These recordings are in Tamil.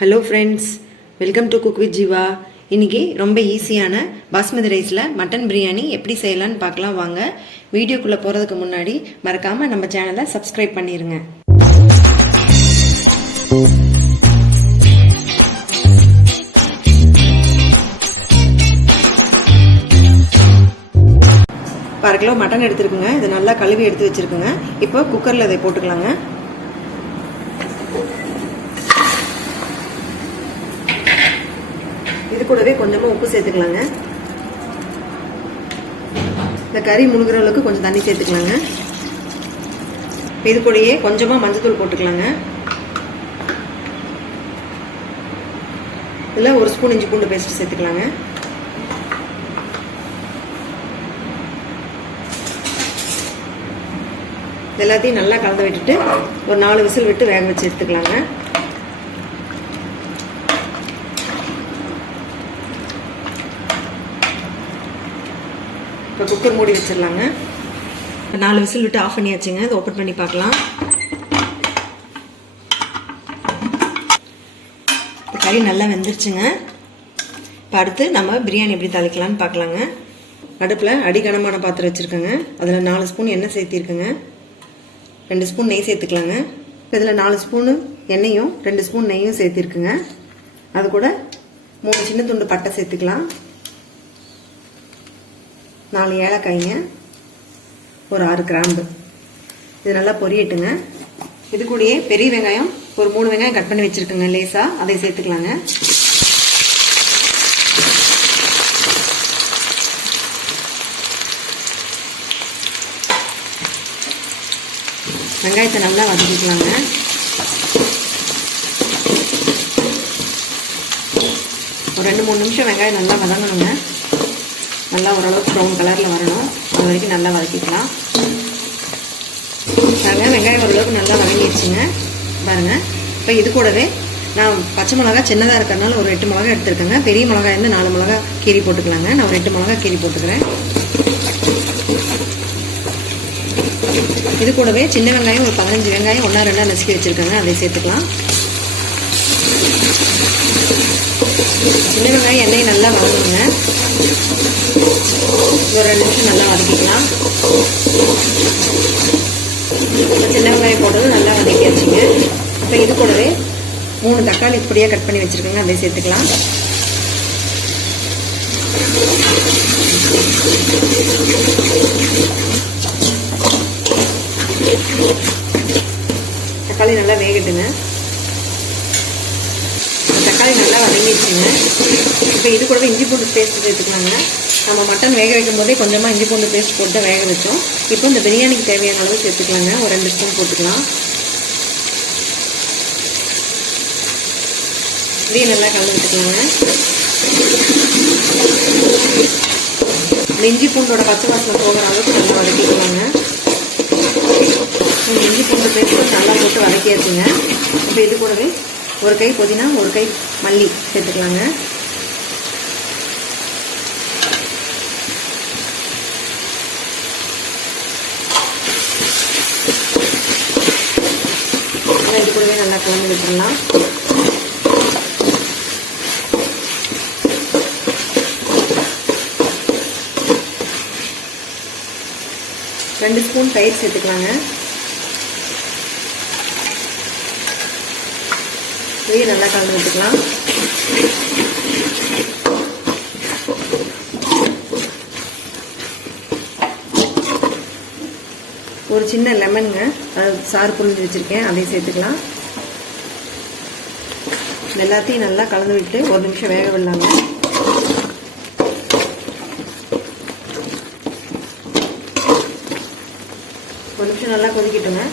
Hello friends, welcome to cook with Jeeva. இன்றைக்கி ரொம்ப ஈஸியான பாஸ்மதி ரைஸில் மட்டன் பிரியாணி எப்படி செய்யலான்னு பார்க்கலாம் வாங்க. வீடியோக்குள்ளே போகிறதுக்கு முன்னாடி மறக்காமல் நம்ம சேனலை சப்ஸ்கிரைப் பண்ணிடுங்க. அரை கிலோ மட்டன் எடுத்துருக்குங்க. இது நல்லா கழுவி எடுத்து வச்சுருக்குங்க. இப்போ குக்கரில் இதை போட்டுக்கலாங்க. இது கூடவே கொஞ்சமாக உப்பு சேர்த்துக்கலாங்க. இந்த கறி முழுகிற அளவுக்கு கொஞ்சம் தண்ணி சேர்த்துக்கலாங்க. இது கூடயே கொஞ்சமாக மஞ்சத்தூள் போட்டுக்கலாங்க. இதில் 1 ஸ்பூன் இஞ்சி பூண்டு பேஸ்ட் சேர்த்துக்கலாங்க. எல்லாத்தையும் நல்லா கலந்து விட்டுட்டு ஒரு 4 விசில் விட்டு வேக வச்சு எடுத்துக்கலாங்க. இப்போ குக்கர் மூடி வச்சிடலாங்க. 4 விசில் விட்டு ஆஃப் பண்ணியாச்சுங்க. இதை ஓப்பன் பண்ணி பார்க்கலாம். கறி நல்லா வெந்துருச்சுங்க. இப்போ அடுத்து நம்ம பிரியாணி எப்படி தாளிக்கலான்னு பார்க்கலாங்க. அடுப்பில் அடிகனமான பாத்திரம் வச்சுருக்கேங்க. அதில் 4 ஸ்பூன் எண்ணெய் சேர்த்திருக்குங்க. 2 ஸ்பூன் நெய் சேர்த்துக்கலாங்க. இதில் 4 ஸ்பூனு எண்ணெயும் 2 ஸ்பூன் நெய்யும் சேர்த்திருக்குங்க. அது கூட 3 சின்ன துண்டு பட்டை சேர்த்துக்கலாம். 4 ஏலக்காய்ங்க, ஒரு 6 கிராம்பு. இது நல்லா பொரியட்டுங்க. இது கூடயே பெரிய வெங்காயம் ஒரு 3 வெங்காயம் கட் பண்ணி வச்சுருக்குங்க லேசாக, அதை சேர்த்துக்கலாங்க. வெங்காயத்தை நல்லா வதக்கிக்கலாங்க. ஒரு 2-3 நிமிஷம் வெங்காயம் நல்லா வதங்கணுங்க. நல்லா ஓரளவுக்கு ப்ரௌன் கலரில் வரணும். அது வரைக்கும் நல்லா வதக்கிக்கலாம். வெங்காயம் ஓரளவுக்கு நல்லா வதங்கிடுச்சுங்க பாருங்கள். இப்போ இது கூடவே நான் பச்சை மிளகா சின்னதாக இருக்கிறதுனால ஒரு 8 மிளகா எடுத்துருக்கேங்க. பெரிய மிளகாய் இருந்து 4 மிளகா கீரி போட்டுக்கலாங்க. நான் ஒரு 8 மிளகா கீரி போட்டுக்கிறேன். இது கூடவே சின்ன வெங்காயம் ஒரு 15 வெங்காயம் 1-2 நசுக்கி வச்சுருக்கேங்க. அதை சேர்த்துக்கலாம். சின்ன வெங்காயம் எண்ணெய் நல்லா வதங்குங்க. ஒரு 2 நிமிஷம் நல்லா வதக்கிக்கலாம். சின்ன வெங்காயம் போட்டதும் நல்லா வதக்கியாச்சுங்க. இப்போ இது கூடவே 3 தக்காளி இப்படியே கட் பண்ணி வச்சுருக்கேங்க. அதை சேர்த்துக்கலாம். தக்காளி நல்லா வேகட்டுங்க. தக்காளி நல்லா வதங்கிடுச்சுங்க. இப்போ இது கூடவே இஞ்சி பூண்டு பேஸ்ட் சேர்த்துக்கலாங்க. நம்ம மட்டன் வேக வைக்கும் போதே கொஞ்சமாக இஞ்சி பூண்டு பேஸ்ட் போட்டு வேக வச்சோம். இப்போ இந்த பிரியாணிக்கு தேவையான அளவு சேர்த்துக்கலாங்க. ஒரு 2 ஸ்பூன் போட்டுக்கலாம். இதையும் நல்லா கலந்து விட்டுக்கலாங்க. இந்த இஞ்சி பூண்டோட பச்சை வாசனை போகிற அளவுக்கு நல்லா வதக்கிக்கலாங்க. இஞ்சி பூண்டு பேஸ்ட் நல்லா போட்டு வதக்கியாச்சுங்க. இப்போ இது கூடவே ஒரு கை புதினா, ஒரு கை மல்லி சேர்த்துக்கலாங்க. இது கூடவே நல்லா கலந்து விட்டுடலாம். ரெண்டு ஸ்பூன் தயிர் சேர்த்துக்கலாங்க. இதையும் நல்லா கலந்து விட்டுக்கலாம். ஒரு சின்ன லெமனுங்க, அது சாறு புழிஞ்சு வச்சுருக்கேன், அதையும் சேர்த்துக்கலாம். எல்லாத்தையும் நல்லா கலந்து விட்டு 1 நிமிஷம் வேக விடலாங்க. ஒரு நிமிஷம் நல்லா கொதிக்கட்டுங்க.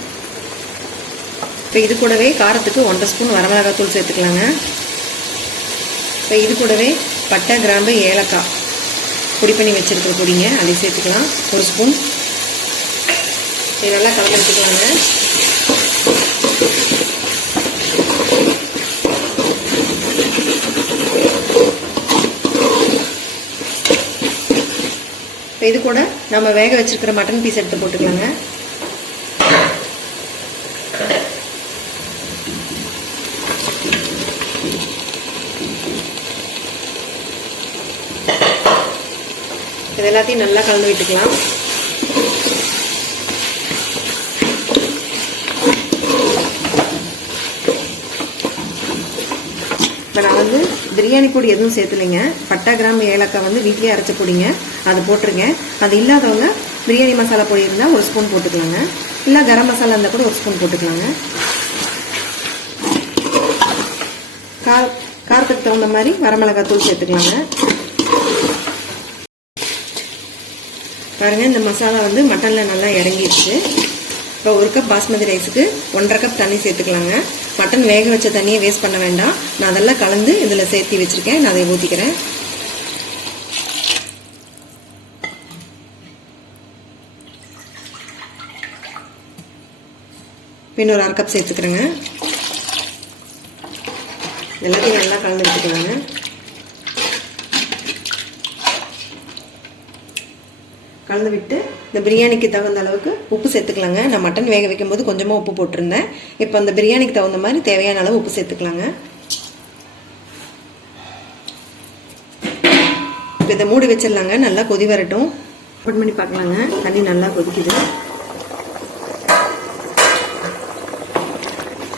இப்போ இது கூடவே காரத்துக்கு 1/2 ஸ்பூன் வரமிளகாத்தூள் சேர்த்துக்கலாங்க. இப்போ இது கூடவே பட்டை, கிராம்பு, ஏலக்காய் பொடி பண்ணி வச்சுருக்கிற பொடிங்க, அதை சேர்த்துக்கலாம். 1 ஸ்பூன். இதெல்லாம் கலந்து வச்சுக்கலாங்க. இப்போ இது கூட நம்ம வேக வச்சிருக்கிற மட்டன் பீஸ் எடுத்து போட்டுக்கலாங்க. இது எல்லாத்தையும் நல்லா கலந்து விட்டுக்கலாம். இப்போ நான் வந்து பிரியாணி பொடி எதுவும் சேர்த்துலைங்க. பட்டை, கிராம்பு, ஏலக்காய் வந்து வீட்டிலே அரைச்ச பொடிங்க, அது போட்டிருக்கேன். அது இல்லாதவங்க பிரியாணி மசாலா பொடி இருந்தால் 1 ஸ்பூன் போட்டுக்கலாங்க. இல்லை கரம் மசாலா இருந்தால் கூட 1 ஸ்பூன் போட்டுக்கலாங்க. காரத்துக்கு தகுந்த மாதிரி வரமிளகாய் தூள் சேர்த்துக்கலாங்க. பாருங்கள், இந்த மசாலா வந்து மட்டனில் நல்லா இறங்கிடுச்சு. இப்போ 1 கப் பாஸ்மதி ரைஸுக்கு 1.5 கப் தண்ணி சேர்த்துக்கலாங்க. மட்டன் வேக வச்ச தண்ணியை வேஸ்ட் பண்ண வேண்டாம். நான் அதெல்லாம் கலந்து இதில் சேர்த்து வச்சுருக்கேன். நான் அதை ஊற்றிக்கிறேன். இன்னொரு 1/2 கப் சேர்த்துக்கிறேங்க. எல்லாத்தையும் நல்லா கலந்து வச்சுக்கலாங்க. கலந்து விட்டு இந்த பிரியாணிக்கு தகுந்த அளவுக்கு உப்பு சேர்த்துக்கலாங்க. நான் மட்டன் வேக வைக்கும் போது கொஞ்சமாக உப்பு போட்டிருந்தேன். இப்போ அந்த பிரியாணிக்கு தகுந்த மாதிரி தேவையான அளவு உப்பு சேர்த்துக்கலாங்க. இப்போ இதை மூடி வச்சிடலாங்க. நல்லா கொதி வரட்டும். ஓப்பன் பண்ணி பார்க்கலாங்க. தண்ணி நல்லா கொதிக்குது.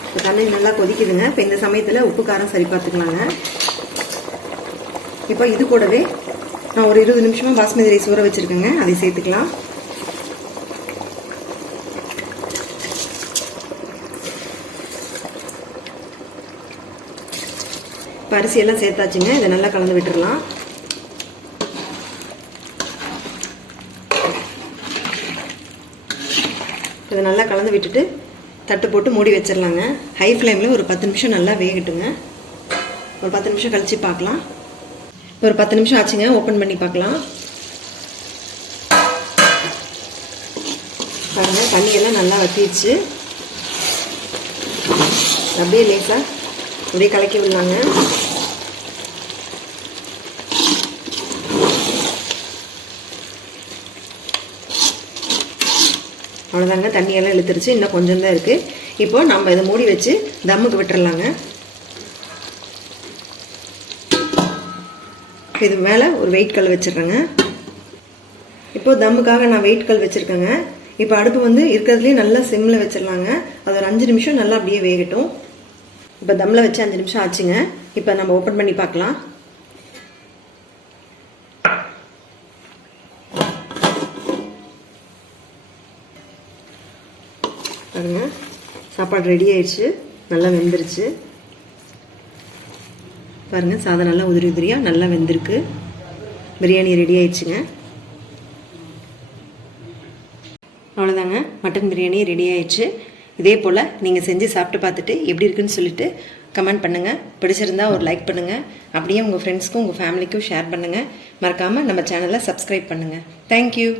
இப்போ தண்ணி நல்லா கொதிக்குதுங்க. இப்போ இந்த சமயத்தில் உப்பு காரம் சரி பார்த்துக்கலாங்க. இப்போ இது கூடவே நான் ஒரு 20 நிமிஷமாக பாஸ்மதி ரைஸ் ஊற வச்சுருக்கேங்க. அதை சேர்த்துக்கலாம். இப்போ அரிசியெல்லாம் சேர்த்தாச்சுங்க. இதை நல்லா கலந்து விட்டுடலாம். இதை நல்லா கலந்து விட்டுட்டு தட்டு போட்டு மூடி வச்சிடலாங்க. ஹை ஃப்ளேமில் ஒரு 10 நிமிஷம் நல்லா வேகட்டுங்க. ஒரு 10 நிமிஷம் கழித்து பார்க்கலாம். ஒரு 10 நிமிஷம் ஆச்சுங்க. ஓப்பன் பண்ணி பார்க்கலாம். பாருங்க, தண்ணியெல்லாம் நல்லா வத்திடுச்சு. அப்படியே லேசாக அப்படியே கலக்கி விடலாங்க. அவ்வளோதாங்க, தண்ணியெல்லாம் இழுத்துருச்சு. இன்னும் கொஞ்சம் தான் இருக்குது. இப்போ நம்ம இதை மூடி வச்சு தம்முக்கு விட்டுறலாங்க. இது மேலே ஒரு வெயிட் கல் வச்சிடுறேங்க. இப்போ தம்முக்காக நான் வெயிட் கல் வச்சுருக்கேங்க. இப்போ அடுப்பு வந்து இருக்கிறதுலே நல்லா சிம்மில் வச்சிடலாங்க. அது ஒரு 5 நிமிஷம் நல்லா அப்படியே வேகட்டும். இப்போ தம்மில் வச்சு 5 நிமிஷம் ஆச்சுங்க. இப்போ நம்ம ஓப்பன் பண்ணி பார்க்கலாம். பாருங்க, சாப்பாடு ரெடி ஆயிடுச்சு. நல்லா வெந்துருச்சு. பாருங்கள், சாதம் நல்லா உதிரி உதிரியாக நல்லா வெந்திருக்கு. பிரியாணி ரெடி ஆயிடுச்சுங்க. அவ்வளோதாங்க, மட்டன் பிரியாணி ரெடி ஆயிடுச்சு. இதே போல் நீங்கள் செஞ்சு சாப்பிட்டு பார்த்துட்டு எப்படி இருக்குன்னு சொல்லிட்டு கமெண்ட் பண்ணுங்கள். பிடிச்சிருந்தா ஒரு லைக் பண்ணுங்கள். அப்படியே உங்கள் ஃப்ரெண்ட்ஸ்க்கும் உங்கள் ஃபேமிலிக்கும் ஷேர் பண்ணுங்கள். மறக்காமல் நம்ம சேனலை சப்ஸ்கிரைப் பண்ணுங்கள். தேங்க்யூ.